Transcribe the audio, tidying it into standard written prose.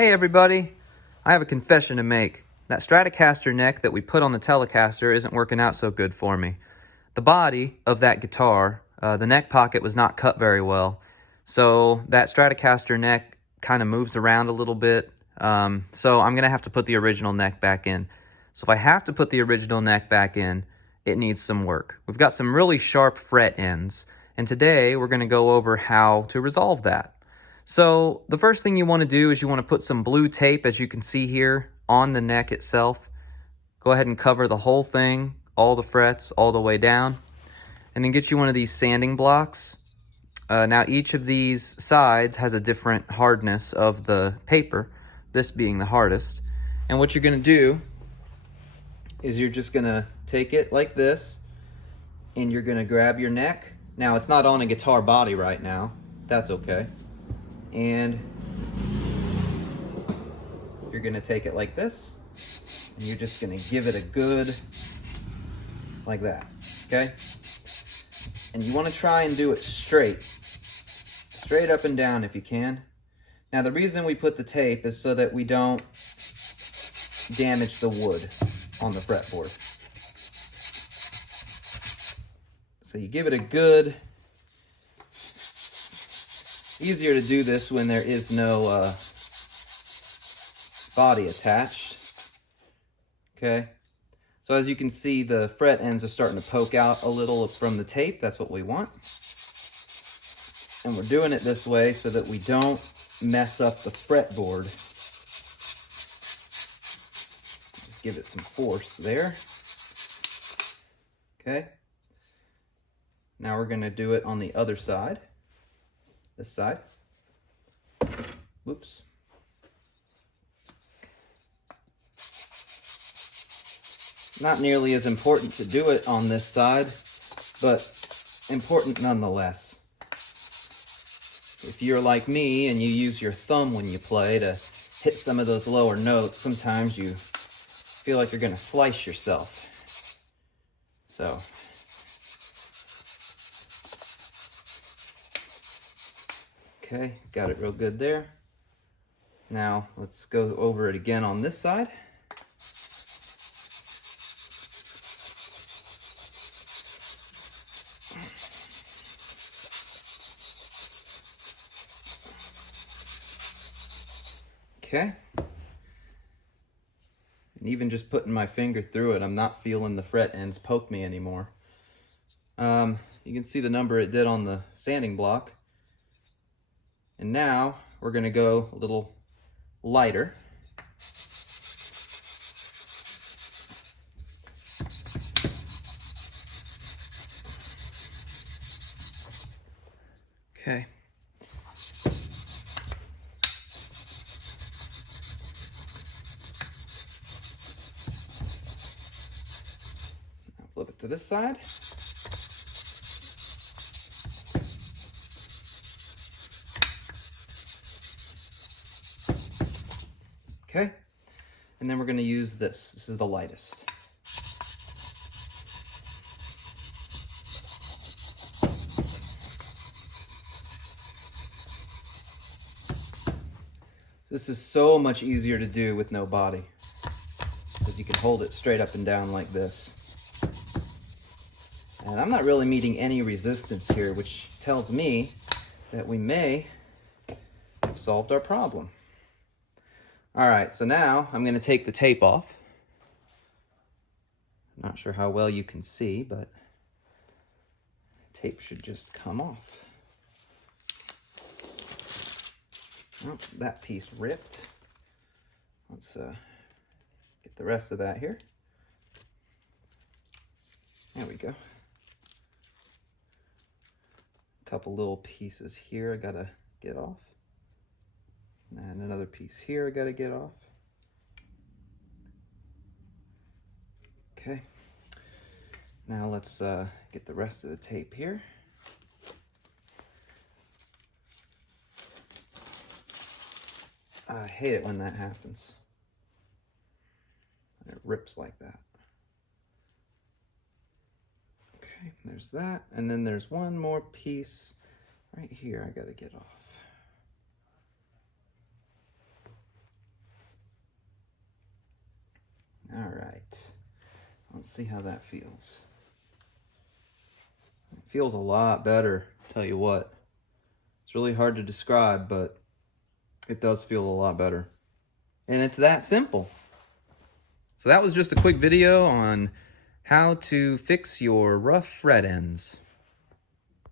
Hey everybody, I have a confession to make. That Stratocaster neck that we put on the Telecaster isn't working out so good for me. The body of that guitar, the neck pocket was not cut very well, so that Stratocaster neck kind of moves around a little bit, so I'm going to have to put the original neck back in. So if I have to put the original neck back in, it needs some work. We've got some really sharp fret ends, and today we're going to go over how to resolve that. So the first thing you want to do is you want to put some blue tape, as you can see here, on the neck itself. Go ahead and cover the whole thing, all the frets, all the way down. And then get you one of these sanding blocks. Now each of these sides has a different hardness of the paper, this being the hardest. And what you're going to do is you're just going to take it like this, and you're going to grab your neck. Now it's not on a guitar body right now, that's okay. And you're going to take it like this, and you're just going to give it a good, like that, okay? And you want to try and do it straight up and down if you can. Now the reason we put the tape is so that we don't damage the wood on the fretboard. So you give it a good, easier to do this when there is no body attached. Okay, so as you can see, the fret ends are starting to poke out a little from the tape. That's what we want. And we're doing it this way so that we don't mess up the fretboard. Just give it some force there. Okay. Now we're going to do it on the other side. This side. Whoops. Not nearly as important to do it on this side, but important nonetheless. If you're like me and you use your thumb when you play to hit some of those lower notes, sometimes you feel like you're going to slice yourself. So, okay, got it real good there. Now let's go over it again on this side. Okay, and even just putting my finger through it, I'm not feeling the fret ends poke me anymore. You can see the number it did on the sanding block. And now we're going to go a little lighter. Okay. Flip it to this side. Okay, and then we're going to use this. This is the lightest. This is so much easier to do with no body, because you can hold it straight up and down like this. And I'm not really meeting any resistance here, which tells me that we may have solved our problem. All right, so now I'm going to take the tape off. Not sure how well you can see, but tape should just come off. Oh, that piece ripped. Let's get the rest of that here. There we go. A couple little pieces here I gotta get off. And another piece here I gotta get off. Okay. Now let's get the rest of the tape here. I hate it when that happens. It rips like that. Okay, there's that. And then there's one more piece right here I gotta get off. Let's see how that feels. It feels a lot better, tell you what. It's really hard to describe, but it does feel a lot better. And it's that simple. So that was just a quick video on how to fix your rough fret ends.